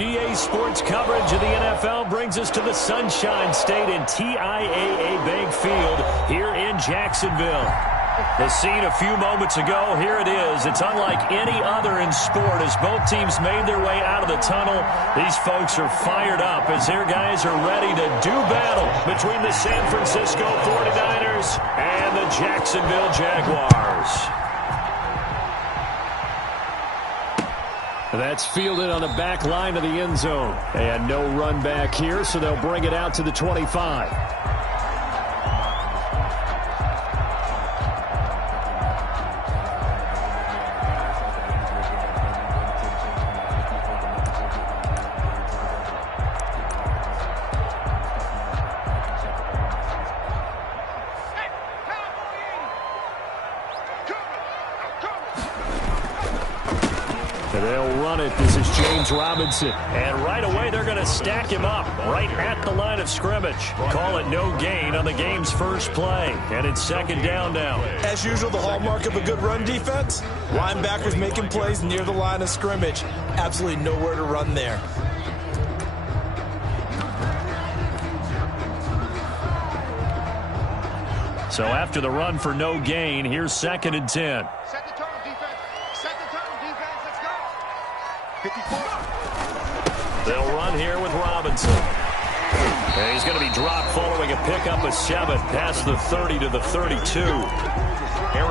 EA Sports coverage of the NFL brings us to the Sunshine State and TIAA Bank Field here in Jacksonville. The scene a few moments ago, here it is. It's unlike any other in sport as both teams made their way out of the tunnel. These folks are fired up as their guys are ready to do battle between the San Francisco 49ers and the Jacksonville Jaguars. That's fielded on the back line of the end zone. And no run back here, so they'll bring it out to the 25. They'll run it. This is James Robinson. And right away, they're going to stack him up right at the line of scrimmage. Call it no gain on the game's first play. And it's second down now. As usual, the hallmark of a good run defense, linebackers making plays near the line of scrimmage. Absolutely nowhere to run there. So after the run for no gain, here's second and 10. Set the tone, defense. Set the tone, defense. Let's go. 54. They'll run here with Robinson. And he's going to be dropped following a pickup of 7 past the 30 to the 32.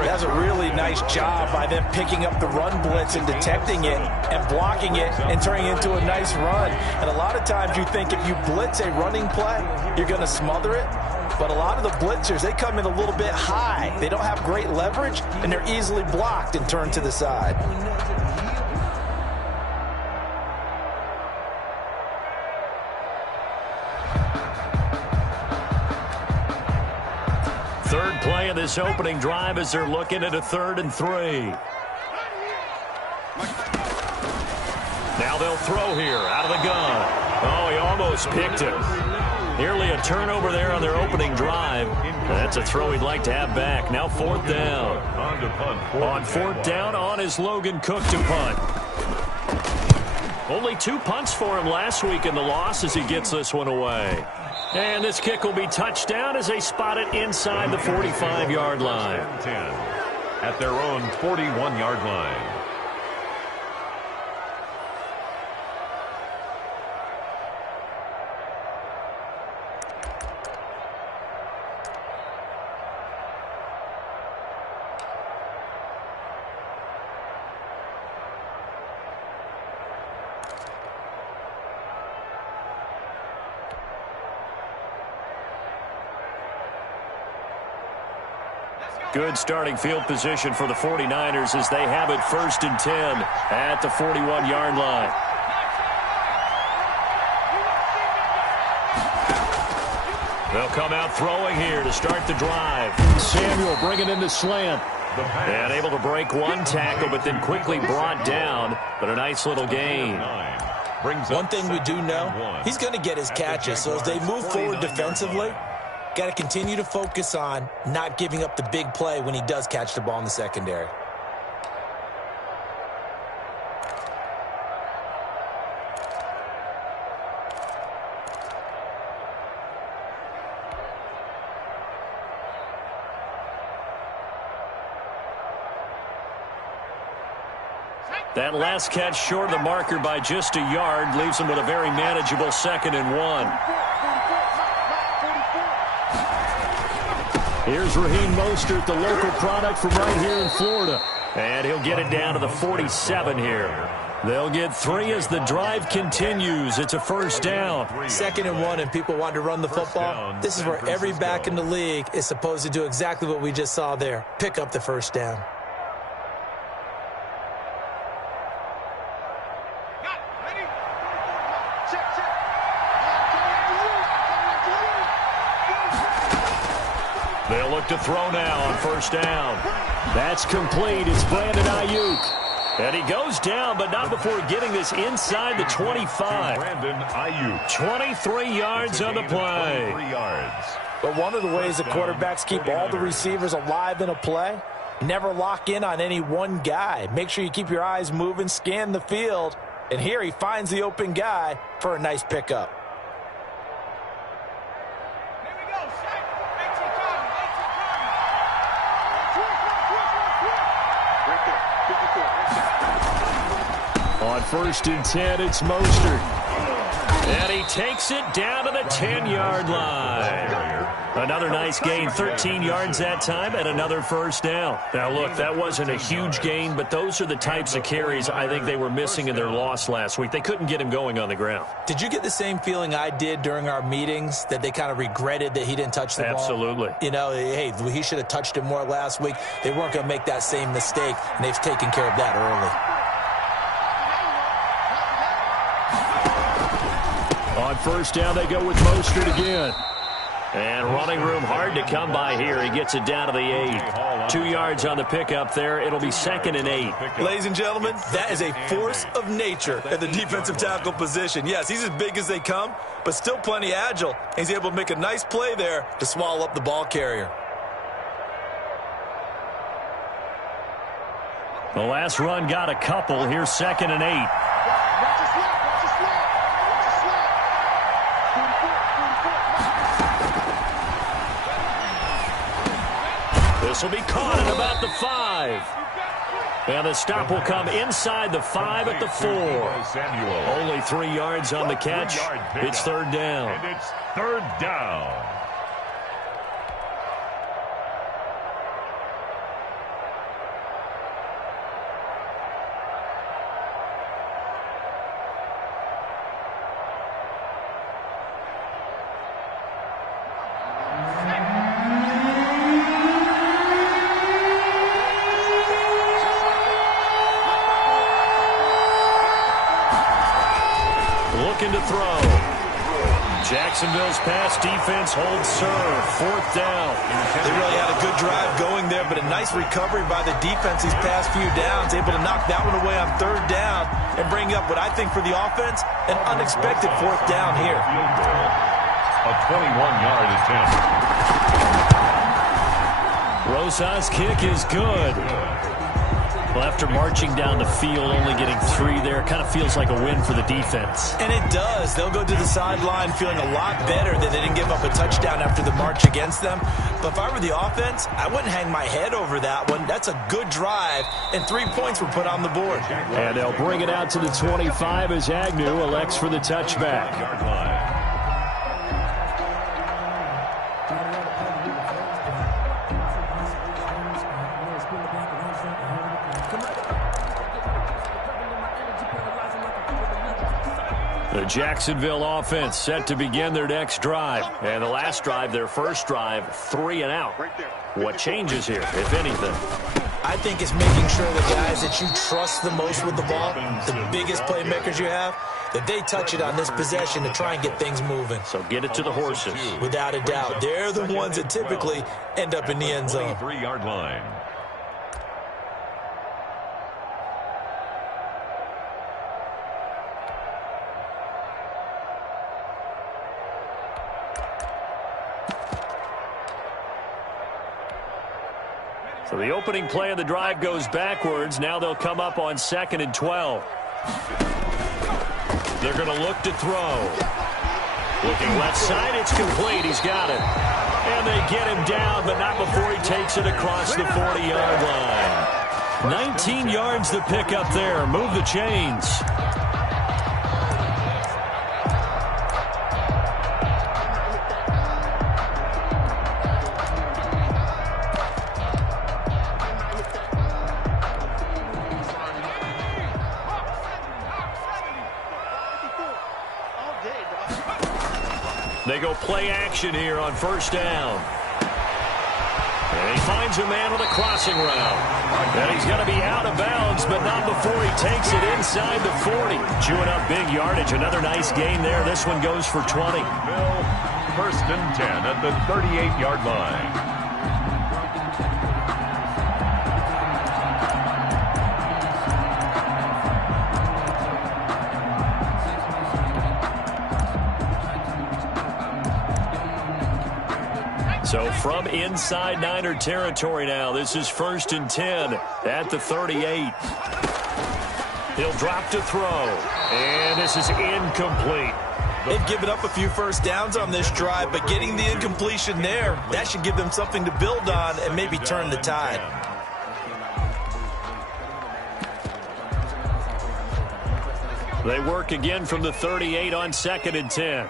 That's a really nice job by them picking up the run blitz and detecting it and blocking it and turning it into a nice run. And a lot of times you think if you blitz a running play, you're going to smother it. But a lot of the blitzers, they come in a little bit high. They don't have great leverage, and they're easily blocked and turned to the side. Third play of this opening drive as they're looking at a 3rd and 3. Now they'll throw here out of the gun. Oh, he almost picked it. Nearly a turnover there on their opening drive. That's a throw he'd like to have back. Now 4th down. On 4th down, on is Logan Cook to punt. Only 2 punts for him last week in the loss as he gets this one away. And this kick will be touchdown as they spot it inside the 45-yard line. 10 at their own 41-yard line. Good starting field position for the 49ers as they have it 1st and 10 at the 41-yard line. They'll come out throwing here to start the drive. Samuel bringing in the slant. And able to break one tackle, but then quickly brought down. But a nice little gain. One thing we do know, he's going to get his catches. So as they move forward defensively, got to continue to focus on not giving up the big play when he does catch the ball in the secondary. That last catch short of the marker by just a yard leaves him with a very manageable 2nd and 1. Here's Raheem Mostert, the local product from right here in Florida. And he'll get it down to the 47 here. They'll get 3 as the drive continues. It's a 1st down. 2nd and 1, and people want to run the football. This is where every back in the league is supposed to do exactly what we just saw there. Pick up the 1st down. They'll look to throw now on 1st down. That's complete. It's Brandon Ayuk. And he goes down, but not before getting this inside the 25. Brandon Ayuk. 23 yards on the play. 23 yards. But one of the ways that quarterbacks keep all the receivers alive in a play, never lock in on any one guy. Make sure you keep your eyes moving, scan the field, And here he finds the open guy for a nice pickup. On 1st and 10, it's Mostert. And he takes it down to the 10-yard line. Another nice gain, 13 yards that time, and another first down. Now, look, that wasn't a huge gain, but those are the types of carries I think they were missing in their loss last week. They couldn't get him going on the ground. Did you get the same feeling I did during our meetings, that they kind of regretted that he didn't touch the ball? Absolutely. You know, hey, he should have touched it more last week. They weren't going to make that same mistake, and they've taken care of that early. On 1st down, they go with Mostert again. And running room hard to come by here. He gets it down to the 8. 2 yards on the pickup there. It'll be 2nd and 8. Ladies and gentlemen, that is a force of nature at the defensive tackle position. Yes, he's as big as they come, but still plenty agile. He's able to make a nice play there to swallow up the ball carrier. The last run got a couple. Here's 2nd and 8. This will be caught at about the 5. And the stop will come inside the 5 at the 4. Only 3 yards on the catch. It's 3rd down. And it's 3rd down. Looking to throw. Jacksonville's pass defense holds serve. 4th down. They really had a good drive going there, but a nice recovery by the defense these past few downs, able to knock that one away on 3rd down and bring up what I think for the offense, an unexpected 4th down here. A 21-yard attempt. Rosas' kick is good. Well, after marching down the field, only getting 3 there, kind of feels like a win for the defense. And it does. They'll go to the sideline feeling a lot better that they didn't give up a touchdown after the march against them. But if I were the offense, I wouldn't hang my head over that one. That's a good drive, and 3 points were put on the board. And they'll bring it out to the 25 as Agnew elects for the touchback. Yard line. The Jacksonville offense set to begin their next drive. And the last drive, their first drive, 3 and out. What changes here, if anything? I think it's making sure the guys that you trust the most with the ball, the biggest playmakers you have, that they touch it on this possession to try and get things moving. So get it to the horses. Without a doubt. They're the ones that typically end up in the end zone. 23-yard line. So the opening play of the drive goes backwards. Now they'll come up on 2nd and 12. They're going to look to throw. Looking left side, it's complete. He's got it. And they get him down, but not before he takes it across the 40-yard line. 19 yards to pick up there. Move the chains. They go play action here on 1st down. And he finds a man on the crossing route. And he's going to be out of bounds, but not before he takes it inside the 40. Chewing up big yardage. Another nice gain there. This one goes for 20. 1st and 10 at the 38-yard line. So from inside Niner territory now, this is 1st and 10 at the 38. He'll drop to throw. And this is incomplete. They've given up a few first downs on this drive, but getting the incompletion there, that should give them something to build on and maybe turn the tide. They work again from the 38 on 2nd and 10.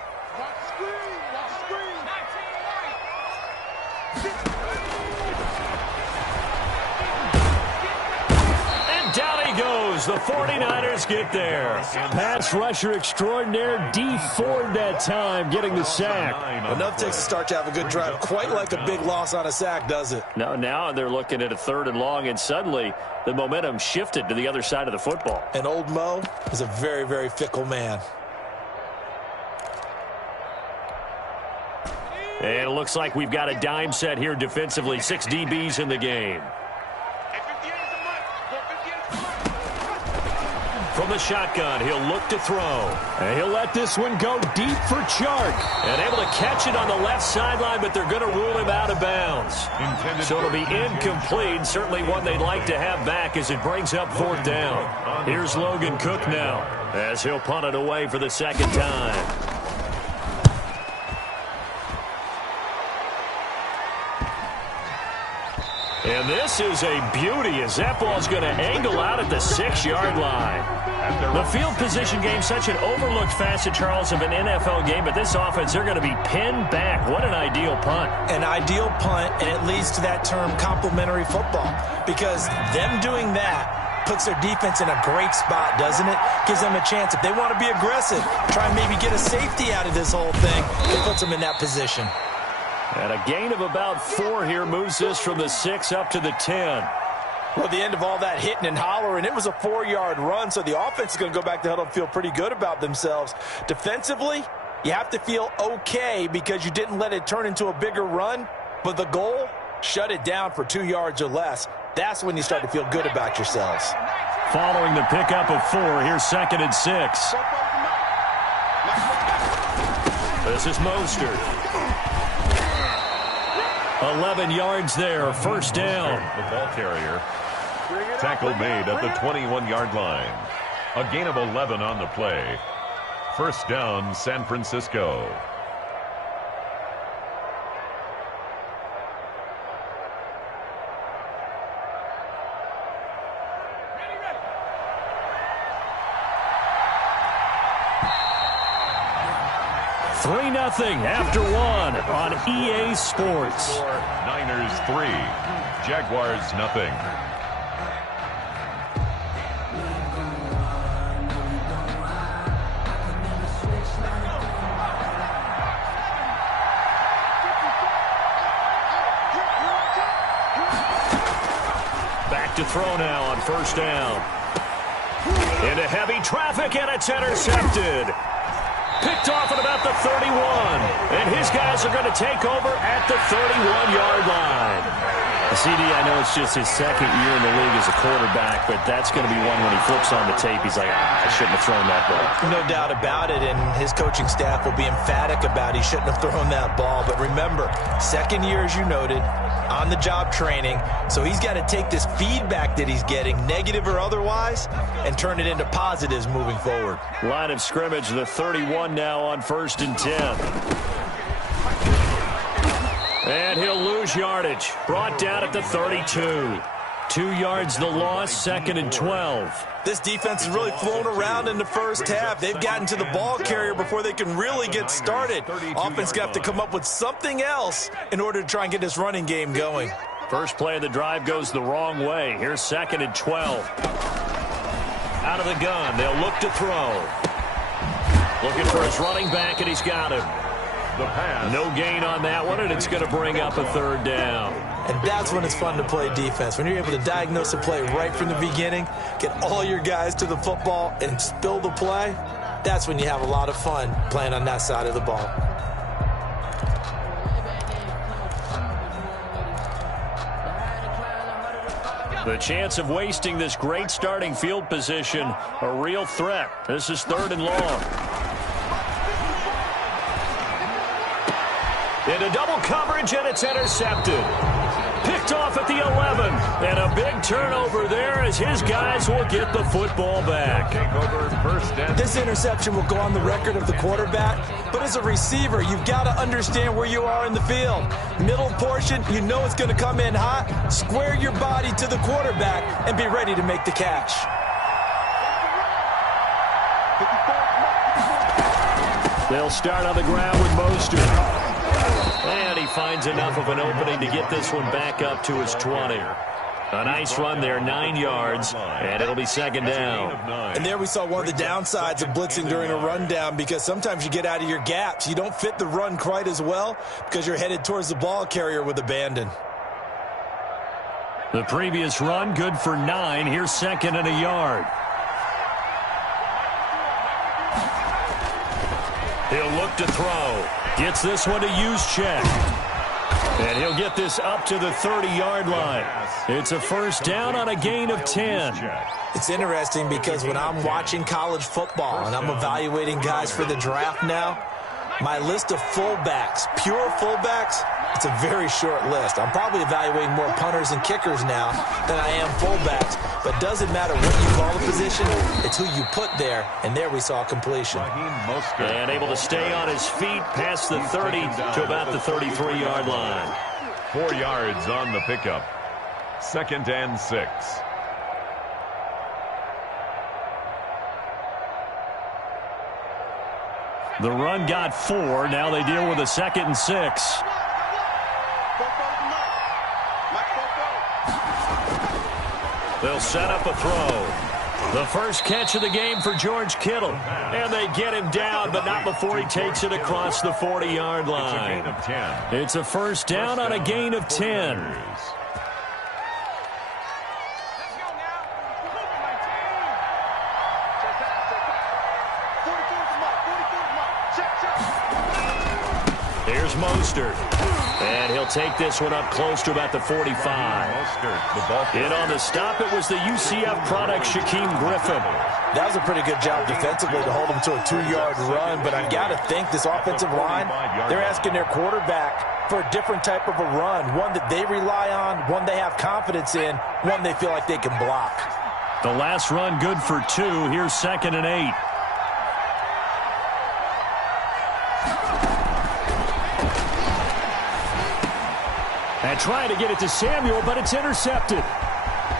The 49ers get there. Pass rusher extraordinaire, D Ford that time, getting the sack. Enough takes to start to have a good drive. Quite like a big loss on a sack, does it? No, now they're looking at a 3rd and long, and suddenly the momentum shifted to the other side of the football. And old Mo is a very, very fickle man. And it looks like we've got a dime set here defensively. 6 DBs in the game. From the shotgun, he'll look to throw. And he'll let this one go deep for Chark. And able to catch it on the left sideline, but they're going to rule him out of bounds. So it'll be incomplete. Certainly one they'd like to have back as it brings up 4th down. Here's Logan Cook now as he'll punt it away for the 2nd time. And this is a beauty as that ball's going to angle out at the 6-yard line. The field position game, such an overlooked facet, Charles, of an NFL game, but this offense, they're going to be pinned back. What an ideal punt. An ideal punt, and it leads to that term complementary football, because them doing that puts their defense in a great spot, doesn't it? Gives them a chance. If they want to be aggressive, try and maybe get a safety out of this whole thing, it puts them in that position. And a gain of about 4 here moves this from the 6 up to the 10. Well, at the end of all that hitting and hollering, it was a 4-yard run, so the offense is going to go back to huddle and feel pretty good about themselves. Defensively, you have to feel okay because you didn't let it turn into a bigger run, but the goal, shut it down for 2 yards or less. That's when you start to feel good about yourselves. Following the pickup of 4, here's 2nd and 6. This is Mostert. 11 yards there, 1st down. The ball carrier. Tackle made at the 21-yard line. A gain of 11 on the play. 1st down, San Francisco. Nothing after 1 on EA Sports. Niners 3, Jaguars nothing. Back to throw now on 1st down. Into heavy traffic, and it's intercepted. Picked off at about the 31. And his guys are going to take over at the 31-yard line. CD, I know it's just his 2nd year in the league as a quarterback, but that's going to be one when he flips on the tape. He's like, I shouldn't have thrown that ball. No doubt about it, and his coaching staff will be emphatic about he shouldn't have thrown that ball. But remember, 2nd year, as you noted, on-the-job training, so he's got to take this feedback that he's getting, negative or otherwise, and turn it into positives moving forward. Line of scrimmage, the 31 now on 1st and 10. And he'll lose yardage. Brought down at the 32. 2 yards the loss, 2nd and 12. This defense has really flown around in the first half. They've gotten to the ball carrier before they can really get started. Offense got to come up with something else in order to try and get this running game going. First play of the drive goes the wrong way. Here's 2nd and 12. Out of the gun, they'll look to throw. Looking for his running back, and he's got him. The pass. No gain on that one, and it's going to bring up a 3rd down. And that's when it's fun to play defense. When you're able to diagnose a play right from the beginning, get all your guys to the football, and spill the play, that's when you have a lot of fun playing on that side of the ball. The chance of wasting this great starting field position, a real threat. This is 3rd and long. Into double coverage, and it's intercepted. Picked off at the 11. And a big turnover there as his guys will get the football back. This interception will go on the record of the quarterback, but as a receiver, you've got to understand where you are in the field. Middle portion, you know it's going to come in hot. Square your body to the quarterback and be ready to make the catch. They'll start on the ground with Mostert. And he finds enough of an opening to get this one back up to his 20. A nice run there, 9 yards, and it'll be second down. And there we saw one of the downsides of blitzing during a rundown, because sometimes you get out of your gaps. You don't fit the run quite as well because you're headed towards the ball carrier with abandon. The previous run, good for 9. Here's second and a yard. He'll look to throw. Gets this one to Juszczyk. And he'll get this up to the 30-yard line. It's a first down on a gain of 10. It's interesting because when I'm watching college football and I'm evaluating guys for the draft now, my list of fullbacks, pure fullbacks, it's a very short list. I'm probably evaluating more punters and kickers now than I am fullbacks. But it doesn't matter what you call the position, it's who you put there. And there we saw completion. And able to stay on his feet past the 30 to about the 33-yard line. 4 yards on the pickup. Second and 6. The run got 4. Now they deal with a second and 6. They'll set up a throw. The first catch of the game for George Kittle. And they get him down, but not before he takes it across the 40-yard line. It's a first down on a gain of 10. Here's Mostert. And he'll take this one up close to about the 45. In on the stop, it was the UCF product, Shaquem Griffin. That was a pretty good job defensively to hold him to a 2-yard run, but I've got to think this offensive line, they're asking their quarterback for a different type of a run, one that they rely on, one they have confidence in, one they feel like they can block. The last run good for 2. Here's second and 8. And trying to get it to Samuel, but it's intercepted.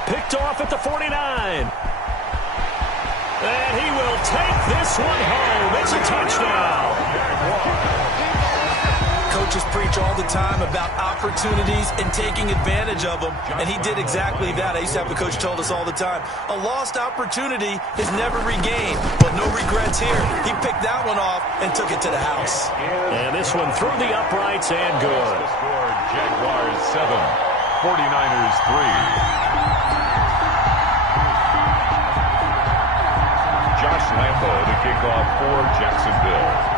Picked off at the 49. And he will take this one home. It's a touchdown. Coaches preach all the time about opportunities and taking advantage of them, and he did exactly that. I used to have a coach who told us all the time, a lost opportunity is never regained, but no regrets here. He picked that one off and took it to the house. And this one through the uprights and good. Jaguars 7, 49ers 3. Josh Lambo to kick off for Jacksonville.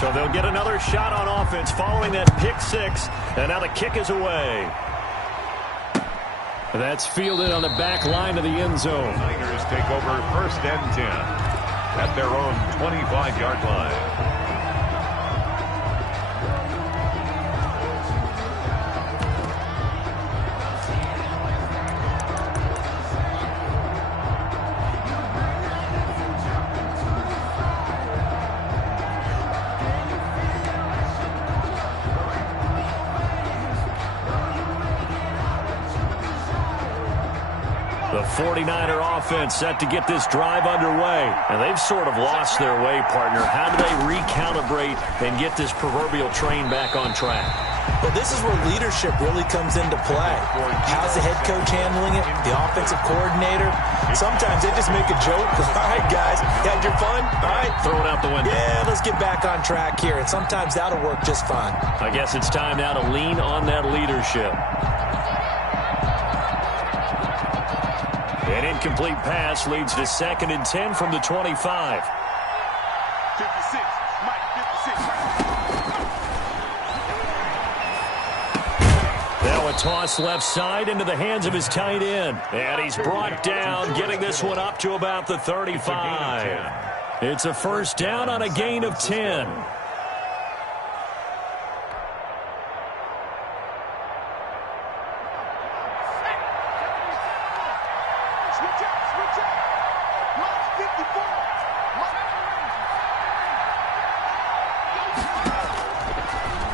So they'll get another shot on offense following that pick 6. And now the kick is away. That's fielded on the back line of the end zone. Niners take over first and 10 at their own 25-yard line. The 49er offense set to get this drive underway. And they've sort of lost their way, partner. How do they recalibrate and get this proverbial train back on track? Well, this is where leadership really comes into play. How's the head coach handling it? The offensive coordinator? Sometimes they just make a joke. All right, guys, you had your fun? All right. Throw it out the window. Yeah, let's get back on track here. And sometimes that'll work just fine. I guess it's time now to lean on that leadership. An incomplete pass leads to second and 10 from the 25. 56, Mike, 56. Now a toss left side into the hands of his tight end. And he's brought down, getting this one up to about the 35. It's a first down on a gain of 10.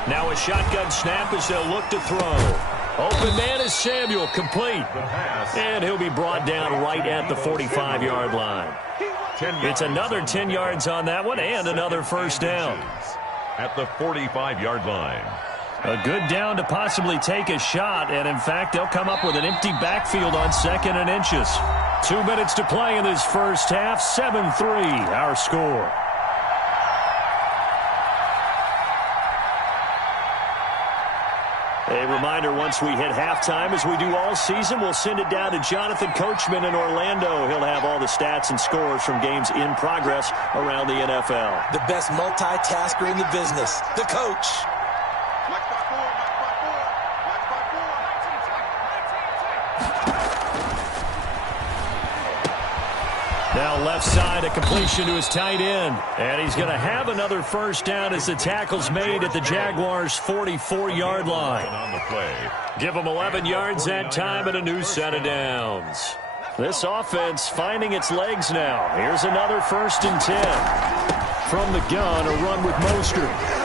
Now a shotgun snap as they'll look to throw. Open man is Samuel, complete. And he'll be brought down right at the 45-yard line. It's another 10 yards on that one and another first down. At the 45-yard line. A good down to possibly take a shot, and in fact, they'll come up with an empty backfield on 2nd and inches. 2 minutes to play in this first half, 7-3 our score. A reminder, once we hit halftime, as we do all season, we'll send it down to Jonathan Coachman in Orlando. He'll have all the stats and scores from games in progress around the NFL. The best multitasker in the business, the coach. Now left side, a completion to his tight end. And he's going to have another first down as the tackle's made at the Jaguars' 44-yard line. On the play. Give them 11 yards that time and a new set of downs. This offense finding its legs now. Here's another 1st and 10. From the gun, a run with Mostert.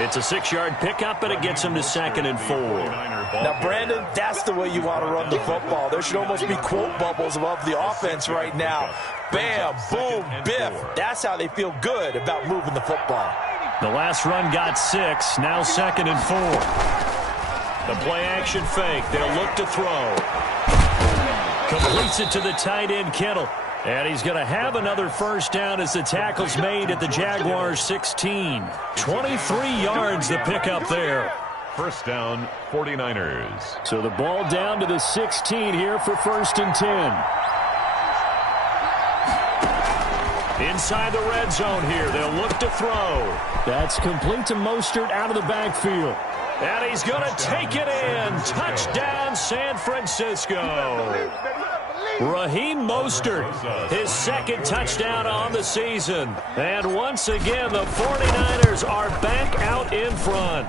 It's a 6-yard pickup, and it gets him to 2nd and 4. Now, Brandon, that's the way you want to run the football. There should almost be quote bubbles above the offense right now. Bam, boom, biff. That's how they feel good about moving the football. The last run got 6, now 2nd and 4. The play-action fake. They'll look to throw. Completes it to the tight end, Kittle. And he's going to have another first down as the tackle's made at the Jaguars' 16. 23 yards the pickup there. First down, 49ers. So the ball down to the 16 here for 1st and 10. Inside the red zone here. They'll look to throw. That's complete to Mostert out of the backfield. And he's going to take it in. Touchdown, San Francisco. Raheem Mostert, his 2nd touchdown on the season. And once again, the 49ers are back out in front.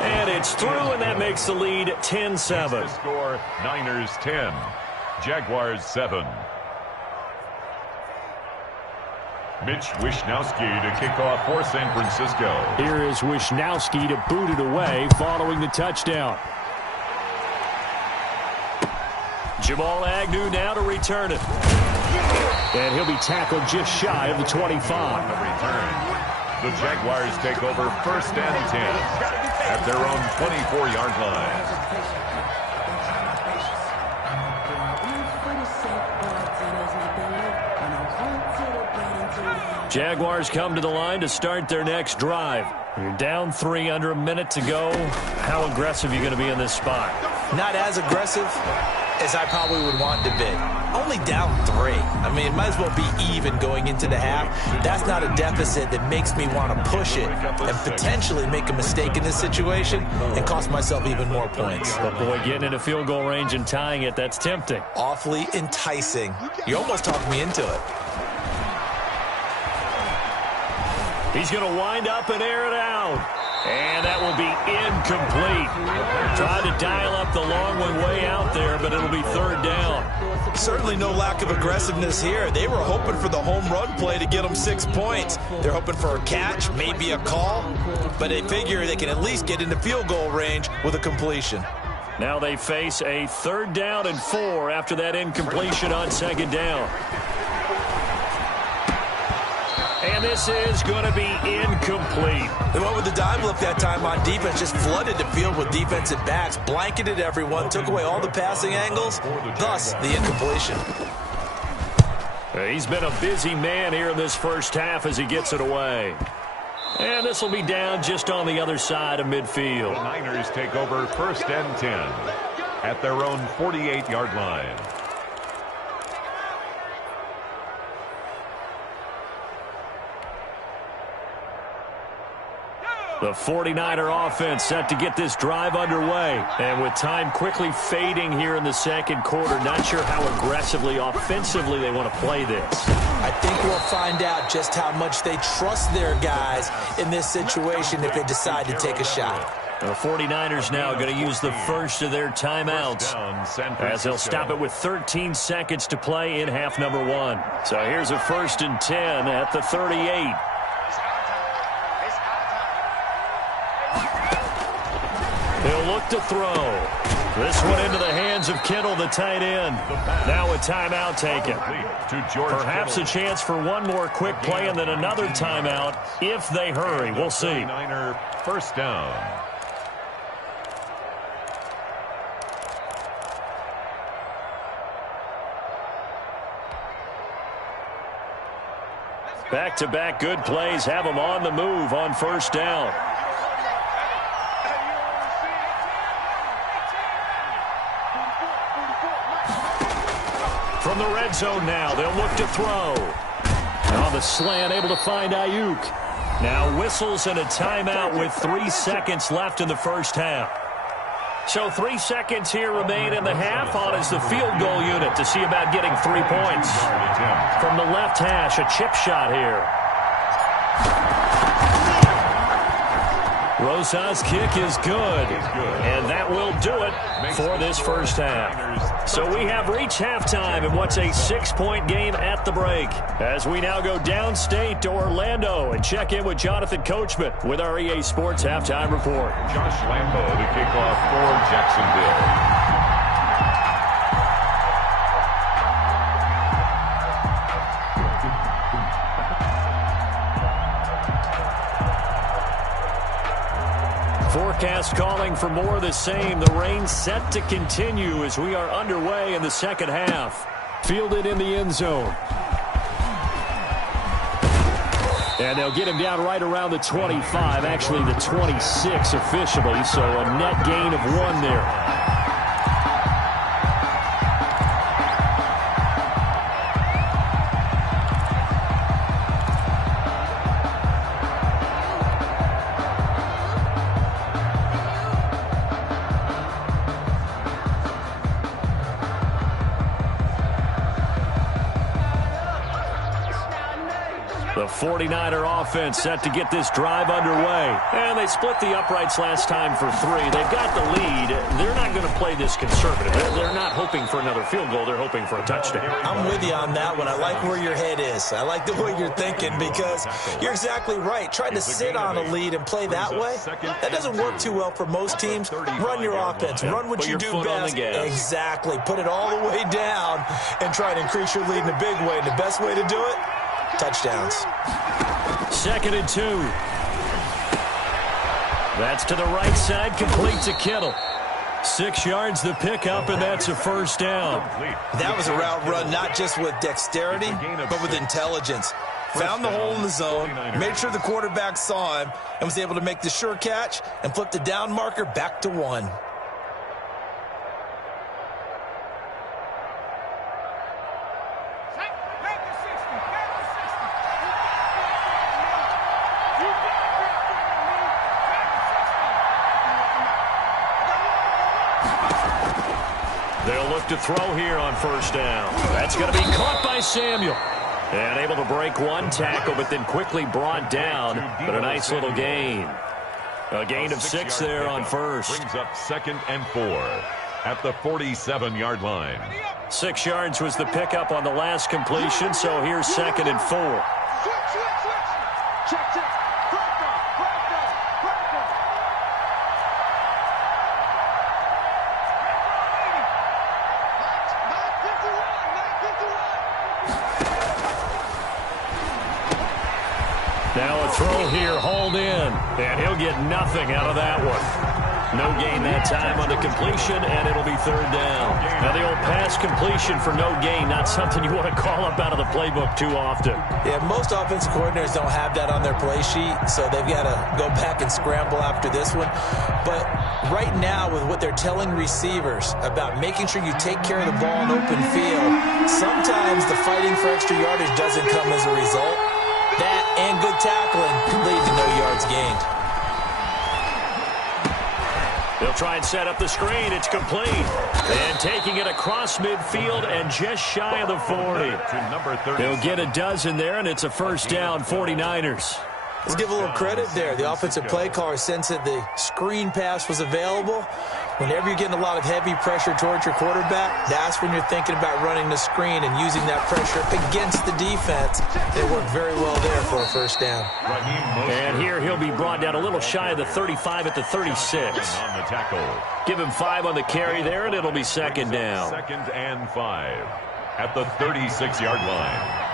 And it's through, and that makes the lead 10-7. Score, Niners 10, Jaguars 7. Mitch Wishnowsky to kick off for San Francisco. Here is Wishnowsky to boot it away following the touchdown. Jamal Agnew now to return it. And he'll be tackled just shy of the 25. On the return, the Jaguars take over 1st and 10 at their own 24-yard line. Jaguars come to the line to start their next drive. You're down 3, under a minute to go. How aggressive are you going to be in this spot? Not as aggressive as I probably would want to be. Only down 3. I mean, it might as well be even going into the half. That's not a deficit that makes me want to push it and potentially make a mistake in this situation and cost myself even more points. But boy, getting into field goal range and tying it, that's tempting. Awfully enticing. You almost talked me into it. He's going to wind up and air it out. And that will be incomplete. Tried to dial up the long one way out there, but it'll be 3rd down. Certainly no lack of aggressiveness here. They were hoping for the home run play to get them 6 points. They're hoping for a catch, maybe a call, but they figure they can at least get into field goal range with a completion. Now they face a 3rd down and 4 after that incompletion on 2nd down. And this is going to be incomplete. They went with the dime look that time on defense, just flooded the field with defensive backs, blanketed everyone, took away all the passing angles, thus the incompletion. He's been a busy man here in this first half as he gets it away. And this will be down just on the other side of midfield. The Niners take over 1st and 10 at their own 48-yard line. The 49er offense set to get this drive underway. And with time quickly fading here in the 2nd quarter, not sure how aggressively, offensively they want to play this. I think we'll find out just how much they trust their guys in this situation if they decide to take a shot. The 49ers now going to use the first of their timeouts as they'll stop it with 13 seconds to play in half number 1. So here's a 1st and 10 at the 38. to throw. This one into the hands of Kittle, the tight end. Now a timeout taken. Perhaps a chance for one more quick play and then another timeout if they hurry. We'll see. First down. Back-to-back good plays have them on the move on first down. From the red zone now, they'll look to throw. On the slant, able to find Ayuk. Now whistles and a timeout with 3 seconds left in the first half. So 3 seconds here remain in the half. On is the field goal unit to see about getting 3 points. From the left hash, a chip shot here. Rosa's kick is good. And that will do it for this first half. So we have reached halftime in what's a 6-point game at the break. As we now go downstate to Orlando and check in with Jonathan Coachman with our EA Sports Halftime Report. Josh Lambo to kick off for Jacksonville. Forecast calling for more of the same. The rain set to continue as we are underway in the second half. Fielded in the end zone. And they'll get him down right around the 25, actually the 26 officially, so a net gain of 1 there. The 49er offense set to get this drive underway. And they split the uprights last time for 3. They've got the lead. They're not going to play this conservative. They're not hoping for another field goal. They're hoping for a touchdown. I'm with you on that one. I like where your head is. I like the way you're thinking because you're exactly right. Trying to sit on a lead and play that way, that doesn't work too well for most teams. Run your offense. Run what you do best. Exactly. Put it all the way down and try to increase your lead in a big way. And the best way to do it, touchdowns. 2nd and 2. That's to the right side, complete to Kittle. 6 yards the pickup, and that's a first down. That was a route run, not just with dexterity, but with intelligence. Found the hole in the zone, made sure the quarterback saw him, and was able to make the sure catch and flip the down marker back to 1. They'll look to throw here on first down. That's going to be caught by Samuel. And able to break 1 tackle, but then quickly brought down. But a nice little gain. A gain of 6 there on first. Brings up 2nd and 4 at the 47-yard line. 6 yards was the pickup on the last completion, so here's 2nd and 4. Check. Now a throw here, hauled in, and he'll get nothing out of that one. No gain that time on the completion, and it'll be 3rd down. Now the old pass completion for no gain, not something you want to call up out of the playbook too often. Yeah, most offensive coordinators don't have that on their play sheet, so they've got to go back and scramble after this one. But right now, with what they're telling receivers about making sure you take care of the ball in open field, sometimes the fighting for extra yardage doesn't come as a result. That and good tackling lead to no yards gained. They'll try and set up the screen. It's complete. And taking it across midfield and just shy of the 40. They'll get a dozen there, and it's a first down, 49ers. Let's give a little credit there. The offensive play caller sensed that the screen pass was available, Whenever you're getting a lot of heavy pressure towards your quarterback, that's when you're thinking about running the screen and using that pressure against the defense. It worked very well there for a first down. And here he'll be brought down a little shy of the 35 at the 36. On the tackle. Give him 5 on the carry there, and it'll be second down. 2nd and 5 at the 36-yard line.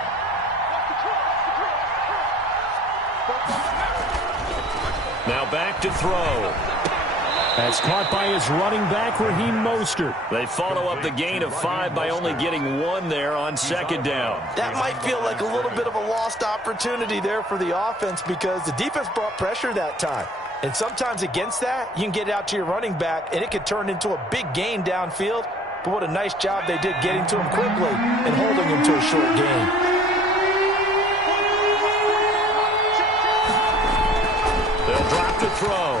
Now back to throw. That's caught by his running back, Raheem Mostert. They follow up the gain of 5 by only getting 1 there on second down. That might feel like a little bit of a lost opportunity there for the offense because the defense brought pressure that time. And sometimes against that, you can get out to your running back, and it could turn into a big gain downfield. But what a nice job they did getting to him quickly and holding him to a short gain. They'll drop to throw.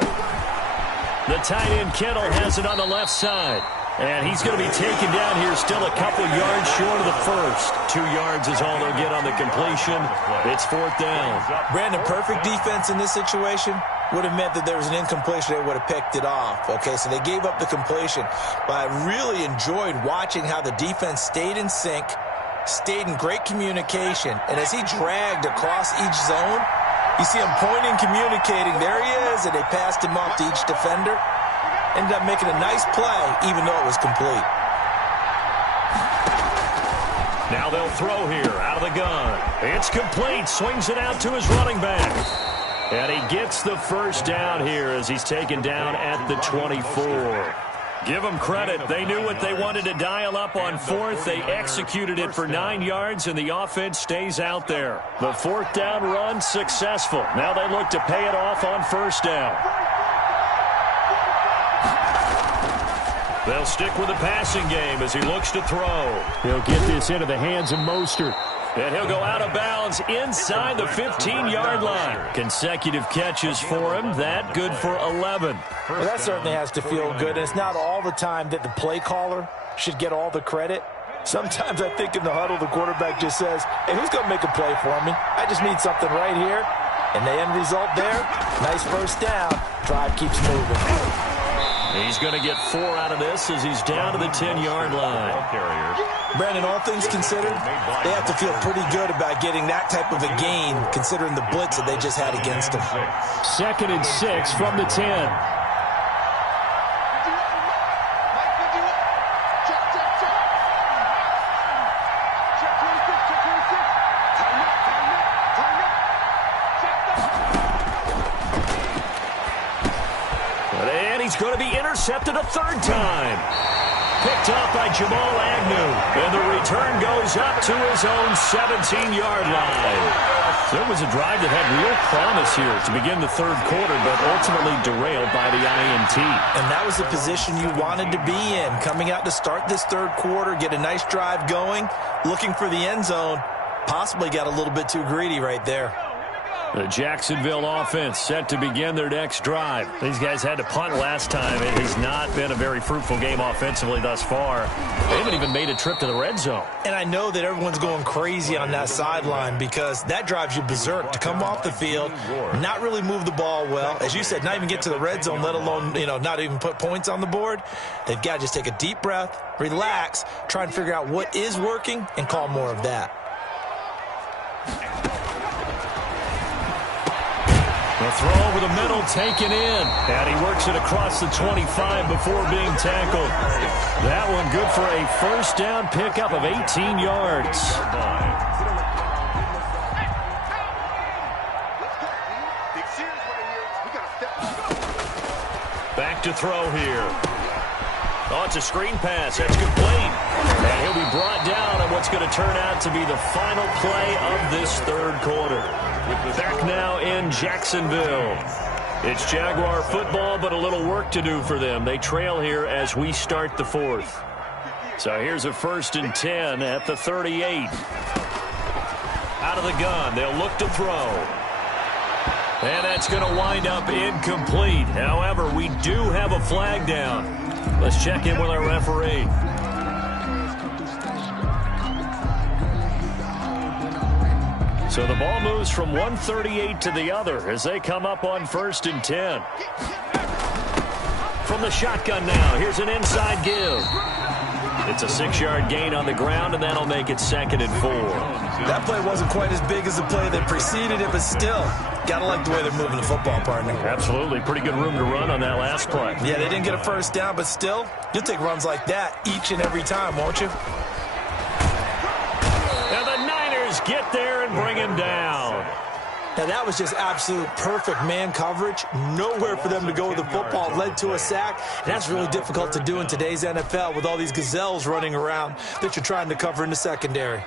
The tight end, Kittle, has it on the left side. And he's going to be taken down here, still a couple yards short of the first. 2 yards is all they'll get on the completion. It's 4th down. Brandon, perfect defense in this situation would have meant that there was an incompletion. They would have picked it off. Okay, so they gave up the completion. But I really enjoyed watching how the defense stayed in sync, stayed in great communication. And as he dragged across each zone, you see him pointing, communicating. There he is, and they passed him off to each defender. Ended up making a nice play, even though it was complete. Now they'll throw here, out of the gun. It's complete, swings it out to his running back. And he gets the first down here as he's taken down at the 24. Give them credit. They knew what they wanted to dial up on 4th. They executed it for 9 yards, and the offense stays out there. The 4th down run successful. Now they look to pay it off on 1st down. They'll stick with the passing game as he looks to throw. He'll get this into the hands of Mostert. And he'll go out of bounds inside the 15-yard line. Consecutive catches for him. That good for 11. Well, that certainly has to feel good. And it's not all the time that the play caller should get all the credit. Sometimes I think in the huddle, the quarterback just says, hey, who's going to make a play for me? I just need something right here. And the end result there, nice first down. Drive keeps moving. He's going to get 4 out of this as he's down to the 10-yard line. Brandon, all things considered, they have to feel pretty good about getting that type of a gain, considering the blitz that they just had against them. 2nd and 6 from the 10. He's going to be intercepted a 3rd time. Picked off by Jamal Agnew. And the return goes up to his own 17-yard line. So it was a drive that had real promise here to begin the 3rd quarter, but ultimately derailed by the INT. And that was the position you wanted to be in. Coming out to start this 3rd quarter, get a nice drive going, looking for the end zone. Possibly got a little bit too greedy right there. The Jacksonville offense set to begin their next drive. These guys had to punt last time. It has not been a very fruitful game offensively thus far. They haven't even made a trip to the red zone. And I know that everyone's going crazy on that sideline because that drives you berserk to come off the field, not really move the ball well. As you said, not even get to the red zone, let alone, not even put points on the board. They've got to just take a deep breath, relax, try and figure out what is working, and call more of that. The throw over the middle taken in. And he works it across the 25 before being tackled. That one good for a first down pickup of 18 yards. Back to throw here. Oh, it's a screen pass. That's complete. And he'll be brought down on what's going to turn out to be the final play of this 3rd quarter. Back now in Jacksonville. It's Jaguar football, but a little work to do for them. They trail here as we start the 4th. So here's a 1st and 10 at the 38. Out of the gun. They'll look to throw. And that's going to wind up incomplete. However, we do have a flag down. Let's check in with our referee. So the ball moves from 138 to the other as they come up on 1st and 10. From the shotgun now, here's an inside give. It's a 6-yard gain on the ground, and that'll make it 2nd and 4. That play wasn't quite as big as the play that preceded it, but still, got to like the way they're moving the football, partner. Absolutely. Pretty good room to run on that last play. Yeah, they didn't get a first down, but still, you'll take runs like that each and every time, won't you? And the Niners get there and bring him down. Now, that was just absolute perfect man coverage. Nowhere for them to go with the football. Led to a sack. And that's really difficult to do in today's NFL with all these gazelles running around that you're trying to cover in the secondary.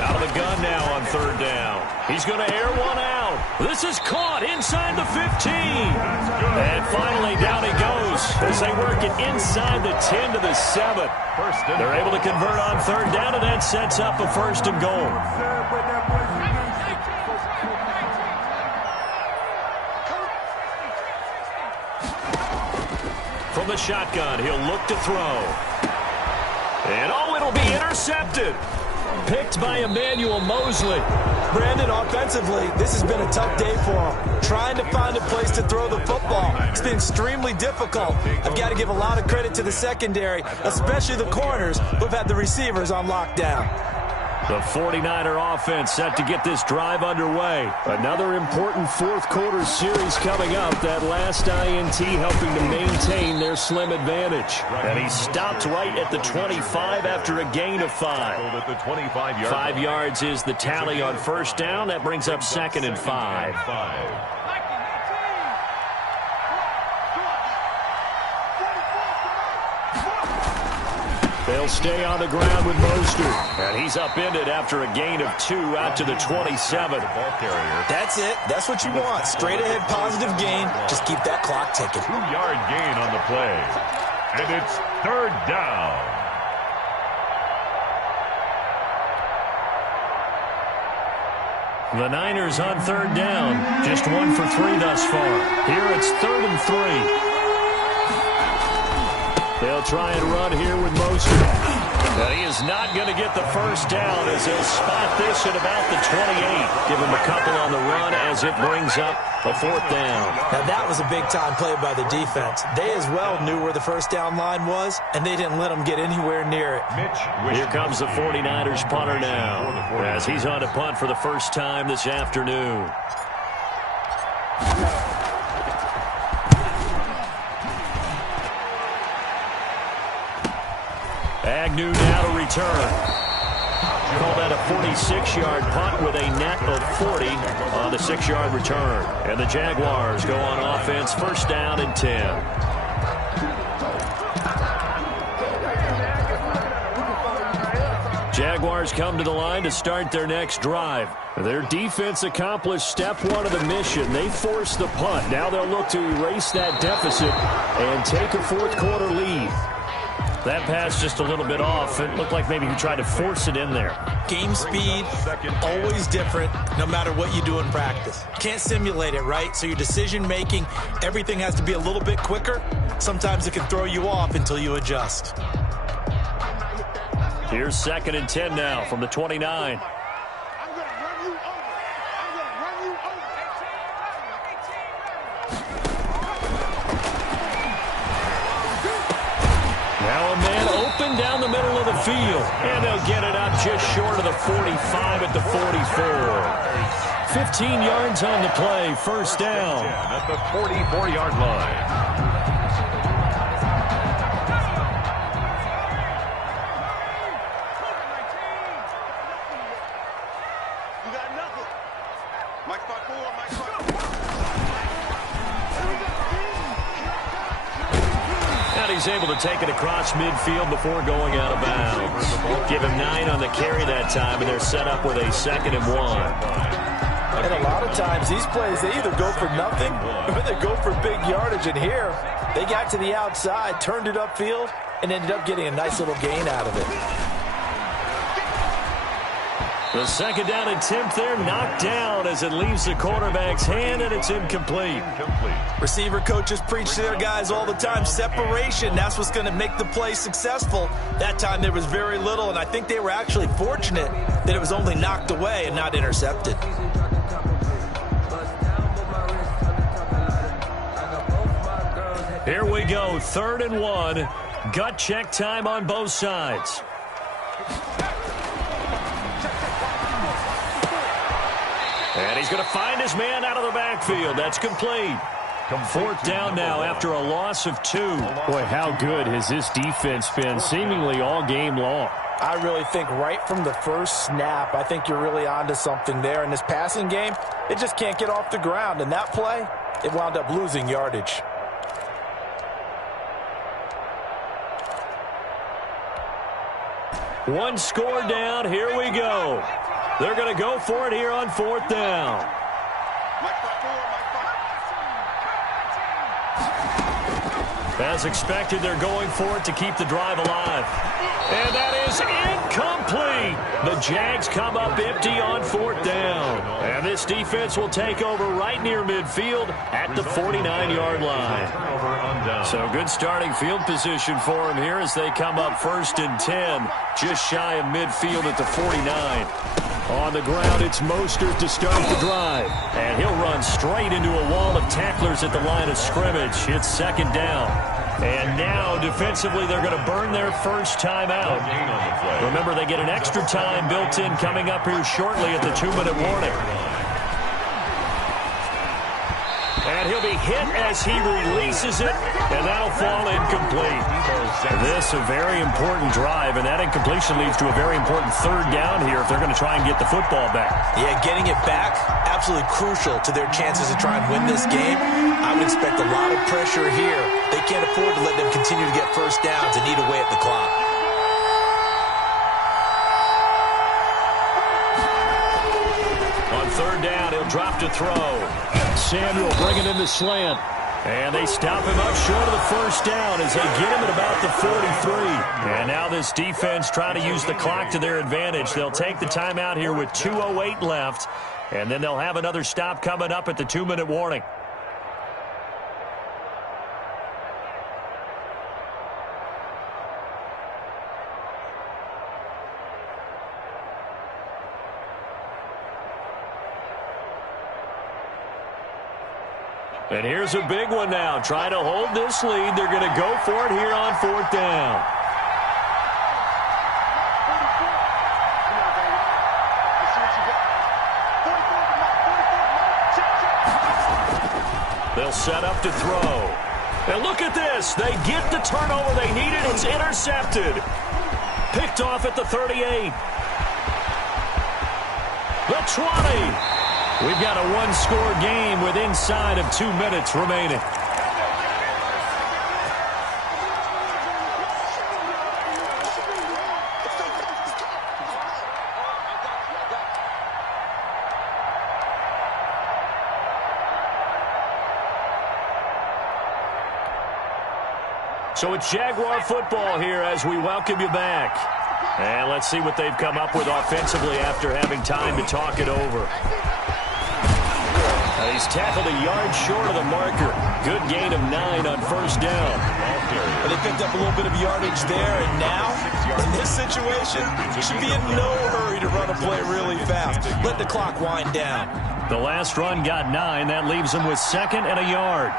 Out of the gun now on 3rd down. He's going to air one out. This is caught inside the 15. And finally down he goes as they work it inside the 10 to the 7. They're able to convert on 3rd down, and that sets up a 1st and goal. From the shotgun, he'll look to throw. And it'll be intercepted. Picked by Emmanuel Mosley. Brandon, offensively, this has been a tough day for him. Trying to find a place to throw the football. It's been extremely difficult. I've got to give a lot of credit to the secondary, especially the corners who've had the receivers on lockdown. The 49er offense set to get this drive underway. Another important 4th quarter series coming up. That last INT helping to maintain their slim advantage. And he stopped right at the 25 after a gain of 5. 5 yards is the tally on 1st down. That brings up 2nd and 5. They'll stay on the ground with Mostert. And he's upended after a gain of 2 out to the 27. That's it. That's what you want. Straight ahead positive gain. Just keep that clock ticking. 2-yard gain on the play. And it's 3rd down. The Niners on 3rd down. Just 1 for 3 thus far. Here it's 3rd and 3. They'll try and run here with Mostert. But he is not going to get the first down as he'll spot this at about the 28. Give him a couple on the run as it brings up a 4th down. Now, that was a big-time play by the defense. They as well knew where the first down line was, and they didn't let them get anywhere near it. Here comes the 49ers punter now as he's on to punt for the first time this afternoon. Agnew now to return. Call that a 46-yard punt with a net of 40 on the 6-yard return. And the Jaguars go on offense, 1st down and 10. Jaguars come to the line to start their next drive. Their defense accomplished step 1 of the mission. They forced the punt. Now they'll look to erase that deficit and take a 4th quarter lead. That pass just a little bit off. It looked like maybe he tried to force it in there. Game speed, always different, no matter what you do in practice. Can't simulate it, right? So your decision-making, everything has to be a little bit quicker. Sometimes it can throw you off until you adjust. Here's 2nd and 10 now from the 29. Now a man open down the middle of the field. And they'll get it up just short of the 45 at the 44. 15 yards on the play. 1st down. At the 44-yard line. He's able to take it across midfield before going out of bounds. Give him 9 on the carry that time, and they're set up with a 2nd and 1. And a lot of times, these plays, they either go for nothing or they go for big yardage. And here, they got to the outside, turned it upfield, and ended up getting a nice little gain out of it. The 2nd down attempt there knocked down as it leaves the quarterback's hand, and it's incomplete. Receiver coaches preach to their guys all the time. Separation, that's what's going to make the play successful. That time there was very little, and I think they were actually fortunate that it was only knocked away and not intercepted. Here we go, 3rd and 1. Gut check time on both sides. And he's going to find his man out of the backfield. That's complete. 4th down now after a loss of 2. Boy, how good has this defense been seemingly all game long. I really think right from the first snap, I think you're really onto something there. In this passing game, it just can't get off the ground. And that play, it wound up losing yardage. One score down. Here we go. They're going to go for it here on 4th down. As expected, they're going for it to keep the drive alive. And that is incomplete. The Jags come up empty on 4th down. And this defense will take over right near midfield at the 49-yard line. So good starting field position for them here as they come up 1st and 10, just shy of midfield at the 49. On the ground, it's Mostert to start the drive. And he'll run straight into a wall of tacklers at the line of scrimmage. It's 2nd down. And now, defensively, they're going to burn their first time out. Remember, they get an extra time built in coming up here shortly at the 2-minute warning. And he'll be hit as he releases it, and that'll fall incomplete. This a very important drive, and that incompletion leads to a very important 3rd down here if they're going to try and get the football back. Yeah, getting it back, absolutely crucial to their chances to try and win this game. I would expect a lot of pressure here. They can't afford to let them continue to get first downs and eat away at the clock. On 3rd down, he'll drop to throw. Samuel bringing in the slant. And they stop him up short of the first down as they get him at about the 43. And now this defense trying to use the clock to their advantage. They'll take the timeout here with 2:08 left. And then they'll have another stop coming up at the 2-minute warning. And here's a big one now. Trying to hold this lead. They're going to go for it here on 4th down. They'll set up to throw. And look at this. They get the turnover they needed. It's intercepted. Picked off at the 38. The 20. We've got a one-score game with inside of 2 minutes remaining. So it's Jaguar football here as we welcome you back. And let's see what they've come up with offensively after having time to talk it over. He's tackled a yard short of the marker. Good gain of 9 on 1st down. And they picked up a little bit of yardage there, and now, in this situation, you should be in no hurry to run a play really fast. Let the clock wind down. The last run got 9. That leaves them with 2nd and a yard.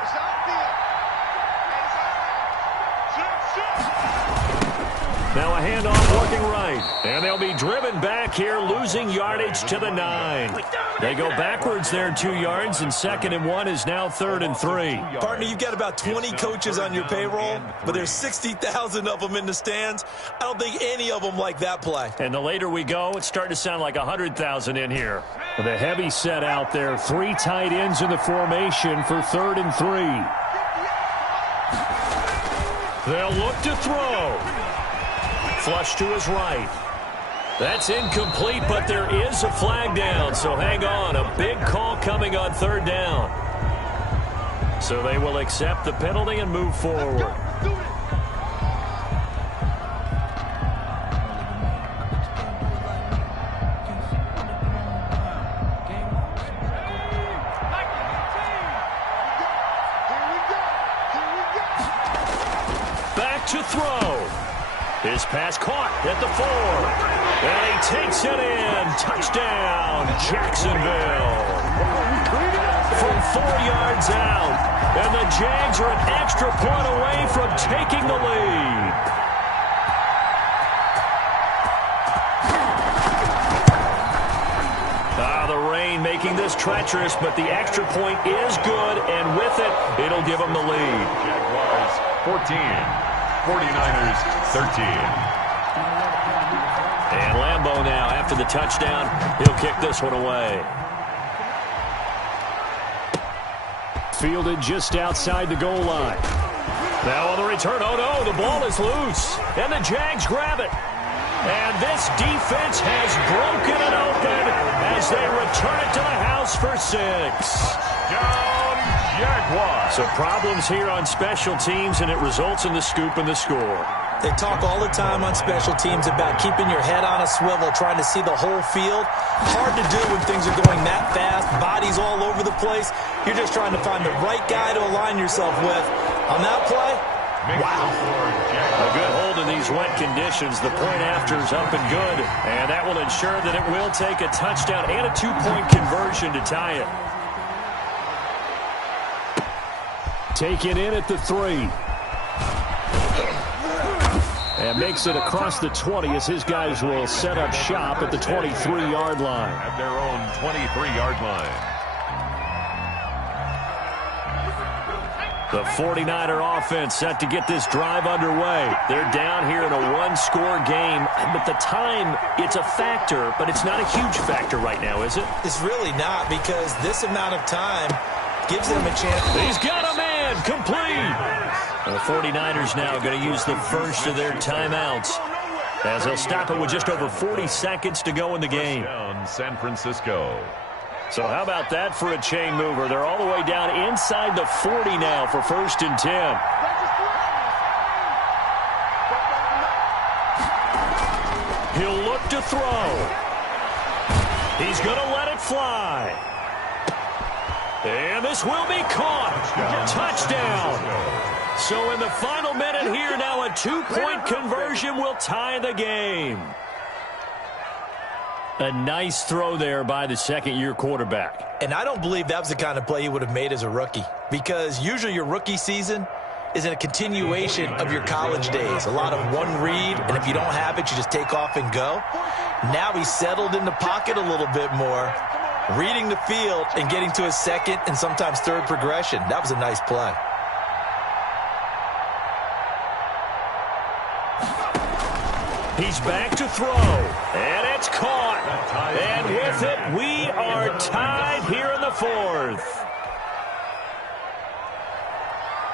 Now a handoff working right. And they'll be driven back here, losing yardage to the 9. They go backwards there 2 yards, and 2nd and 1 is now 3rd and 3. Partner, you've got about 20 coaches on your payroll, but there's 60,000 of them in the stands. I don't think any of them like that play. And the later we go, it's starting to sound like 100,000 in here. The heavy set out there. 3 tight ends in the formation for 3rd and 3. They'll look to throw. Flush to his right. That's incomplete, but there is a flag down, so hang on. A big call coming on 3rd down. So they will accept the penalty and move forward. Back to throw. His pass caught at the 4. And he takes it in. Touchdown, Jacksonville. From 4 yards out. And the Jags are an extra point away from taking the lead. The rain making this treacherous, but the extra point is good, and with it, it'll give them the lead. Jaguars 14, 49ers 13. And Lambeau now, after the touchdown, he'll kick this one away. Fielded just outside the goal line. Now on the return, oh no, the ball is loose, and the Jags grab it. And this defense has broken it open as they return it to the house for 6. Down Jaguars. So problems here on special teams, and it results in the scoop and the score. They talk all the time on special teams about keeping your head on a swivel, trying to see the whole field. Hard to do when things are going that fast, bodies all over the place. You're just trying to find the right guy to align yourself with. On that play, wow. A good hold in these wet conditions. The point after is up and good, and that will ensure that it will take a touchdown and a 2-point conversion to tie it. Taken in at the 3. And makes it across the 20 as his guys will set up shop at the 23-yard line. At their own 23-yard line. The 49er offense set to get this drive underway. They're down here in a one-score game, but the time, it's a factor, but it's not a huge factor right now, is it? It's really not, because this amount of time gives them a chance. He's got a man, complete. The 49ers now going to use the first of their timeouts as they'll stop it with just over 40 seconds to go in the game. Down San Francisco. So how about that for a chain mover? They're all the way down inside the 40 now for 1st and 10. He'll look to throw. He's going to let it fly. And this will be caught. Touchdown. So in the final minute here, now a 2-point conversion will tie the game. A nice throw there by the second-year quarterback. And I don't believe that was the kind of play he would have made as a rookie, because usually your rookie season is in a continuation of your college days. A lot of one read, and if you don't have it, you just take off and go. Now he's settled in the pocket a little bit more, reading the field and getting to his second and sometimes third progression. That was a nice play. He's back to throw, and it's caught. And with it, we are tied here in the 4th.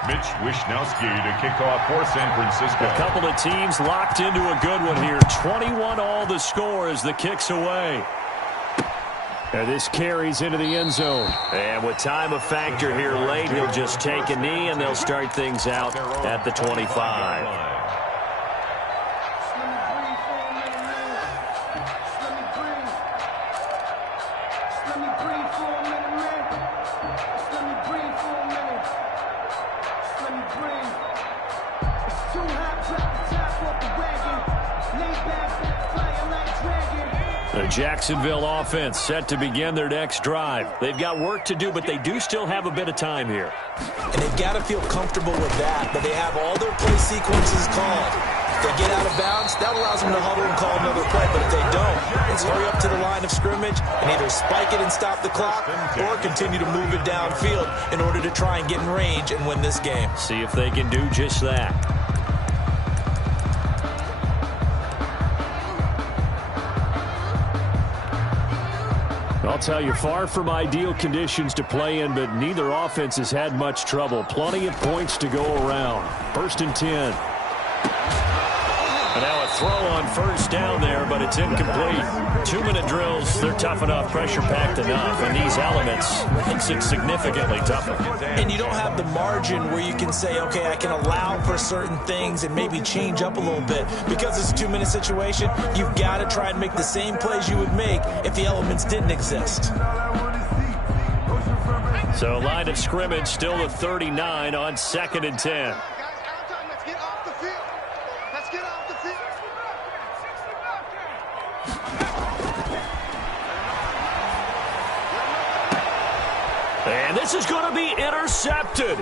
Mitch Wishnowsky to kick off for San Francisco. A couple of teams locked into a good one here. 21 all the score as the kick's away. And this carries into the end zone. And with time a factor here late, he'll just take a knee, and they'll start things out at the 25. The Jacksonville offense set to begin their next drive. They've got work to do, but they do still have a bit of time here. And they've got to feel comfortable with that, but they have all their play sequences called. If they get out of bounds, that allows them to huddle and call another play, but if they don't, it's hurry up to the line of scrimmage and either spike it and stop the clock or continue to move it downfield in order to try and get in range and win this game. See if they can do just that. I'll tell you, far from ideal conditions to play in, but neither offense has had much trouble. Plenty of points to go around. 1st and 10. And now a throw on 1st down there, but it's incomplete. 2-minute drills, they're tough enough, pressure-packed enough, and these elements makes it significantly tougher. And you don't have the margin where you can say, okay, I can allow for certain things and maybe change up a little bit. Because it's a 2-minute situation, you've got to try and make the same plays you would make if the elements didn't exist. So line of scrimmage still the 39 on 2nd and 10. And this is going to be intercepted.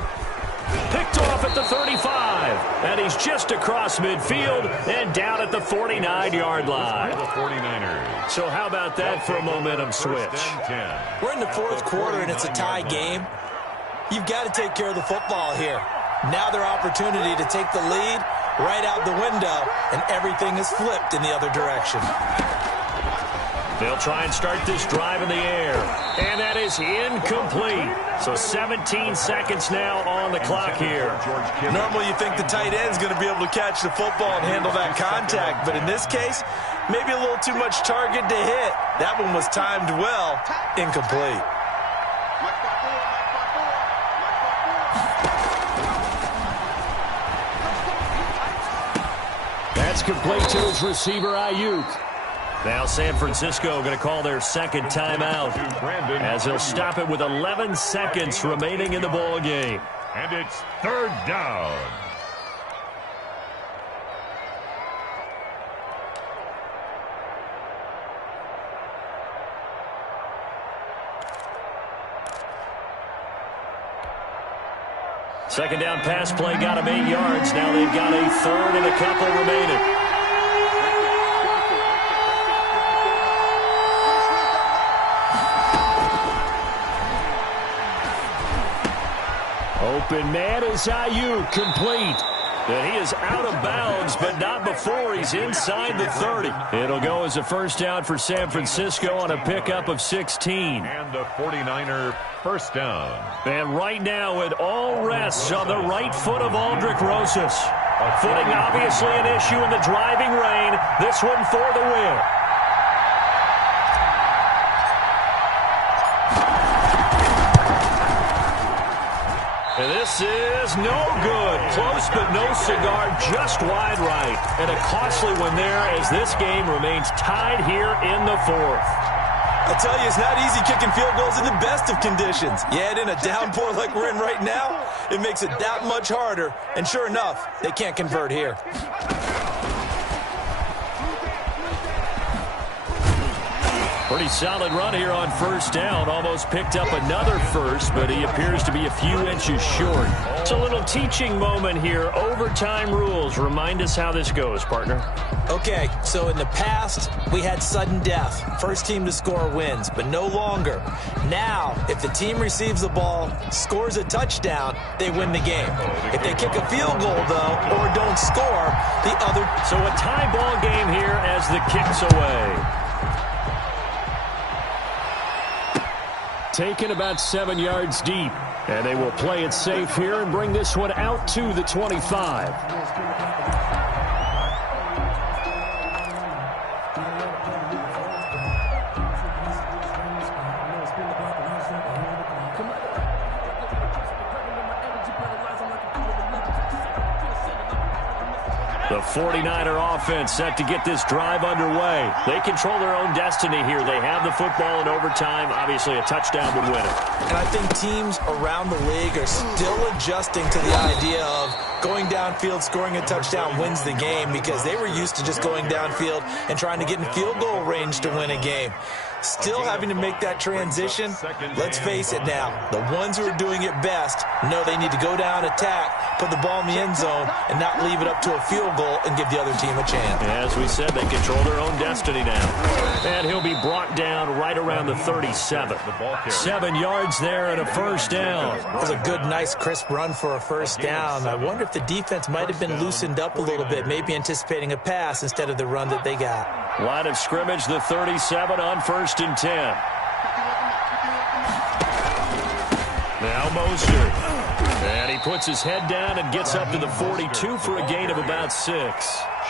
Picked off at the 35. And he's just across midfield and down at the 49-yard line. The 49ers. So how about that for a momentum switch? We're in the fourth quarter, and it's a tie game. You've got to take care of the football here. Now their opportunity to take the lead right out the window, and everything is flipped in the other direction. They'll try and start this drive in the air. And that is incomplete. So 17 seconds now on the clock here. Normally you think the tight end's going to be able to catch the football and handle that contact. But in this case, maybe a little too much target to hit. That one was timed well. Incomplete. That's complete to his receiver, Ayuk. Now San Francisco going to call their second timeout as they'll stop it with 11 seconds remaining in the ball game. And it's third down. Second down pass play got him 8 yards. Now they've got a third and a couple remaining. Open man is Ayuk, complete. And he is out of bounds, but not before he's inside the 30. It'll go as a first down for San Francisco on a pickup of 16. And the 49er first down. And right now it all rests on the right foot of Aldrick Rosas. Footing obviously an issue in the driving rain. This one for the win. And this is no good. Close but no cigar, just wide right. And a costly one there as this game remains tied here in the fourth. I tell you, it's not easy kicking field goals in the best of conditions. You add in a downpour like we're in right now, it makes it that much harder. And sure enough, they can't convert here. Pretty solid run here on first down. Almost picked up another first, but he appears to be a few inches short. It's a little teaching moment here. Overtime rules. Remind us how this goes, partner. Okay, so in the past, we had sudden death. First team to score wins, but no longer. Now, if the team receives the ball, scores a touchdown, they win the game. If they kick a field goal, though, or don't score, the other... So a tie ball game here as the kick's away. Taken about 7 yards deep. And they will play it safe here and bring this one out to the 25. The 49er offense set to get this drive underway. They control their own destiny here. They have the football in overtime. Obviously, a touchdown would win it. And I think teams around the league are still adjusting to the idea of going downfield, scoring a touchdown wins the game, because they were used to just going downfield and trying to get in field goal range to win a game. Still having to make that transition. Let's face it now, the ones who are doing it best know they need to go down, attack, put the ball in the end zone, and not leave it up to a field goal and give the other team a chance. As we said, they control their own destiny now. And he'll be brought down right around the 37. 7 yards there and a first down. That was a good, nice, crisp run for a first down. I wonder if the defense might have been loosened up a little bit, maybe anticipating a pass instead of the run that they got. Line of scrimmage, the 37 on first and 10. Now Mostert. And he puts his head down and gets up to the 42 for a gain of about 6.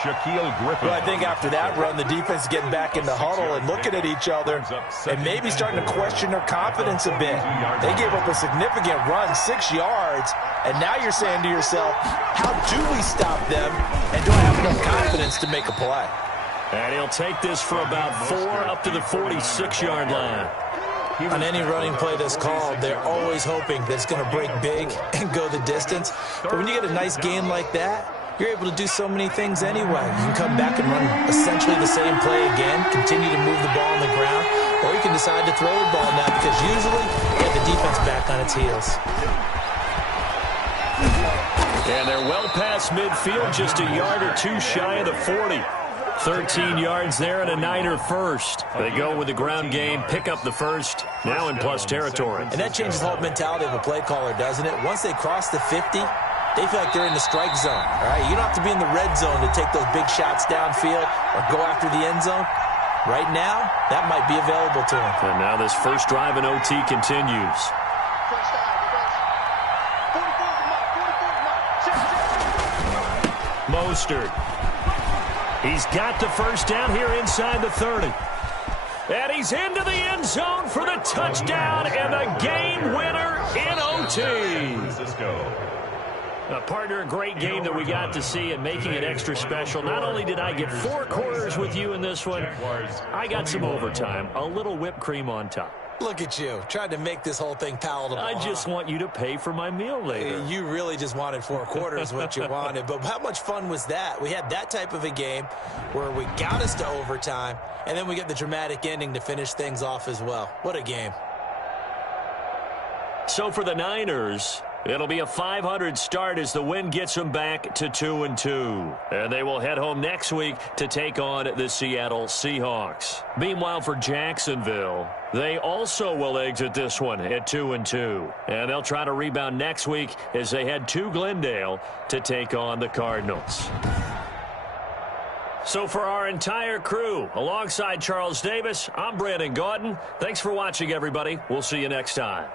Shaquille Griffin. Well, I think after that run, the defense is getting back in the huddle and looking at each other and maybe starting to question their confidence a bit. They gave up a significant run, 6 yards, and now you're saying to yourself, how do we stop them, and do I have enough confidence to make a play? And he'll take this for about 4 up to the 46-yard line. On any running play that's called, they're always hoping that it's going to break big and go the distance. But when you get a nice gain like that, you're able to do so many things anyway. You can come back and run essentially the same play again, continue to move the ball on the ground, or you can can decide to throw the ball now because usually they have the defense back on its heels. And they're well past midfield, just a yard or two shy of the 40. 13 yards there and a Niner first. They go with the ground game, pick up the first, now in plus territory. And that changes the whole mentality of a play caller, doesn't it? Once they cross the 50, they feel like they're in the strike zone. All right, you don't have to be in the red zone to take those big shots downfield or go after the end zone. Right now, that might be available to them. And now this first drive in OT continues. Mostert. He's got the first down here inside the 30. And he's into the end zone for the touchdown and the game winner in OT. Partner, a great game that we got to see and making it extra special. Not only did I get 4 quarters with you in this one, I got some overtime, a little whipped cream on top. Look at you, trying to make this whole thing palatable. I just want you to pay for my meal later. You really just wanted 4 quarters, what you wanted. But how much fun was that? We had that type of a game where we got us to overtime, and then we get the dramatic ending to finish things off as well. What a game. So for the Niners, it'll be a .500 start as the win gets them back to 2-2. And they will head home next week to take on the Seattle Seahawks. Meanwhile, for Jacksonville, they also will exit this one at 2-2. And they'll try to rebound next week as they head to Glendale to take on the Cardinals. So for our entire crew, alongside Charles Davis, I'm Brandon Gaudin. Thanks for watching, everybody. We'll see you next time.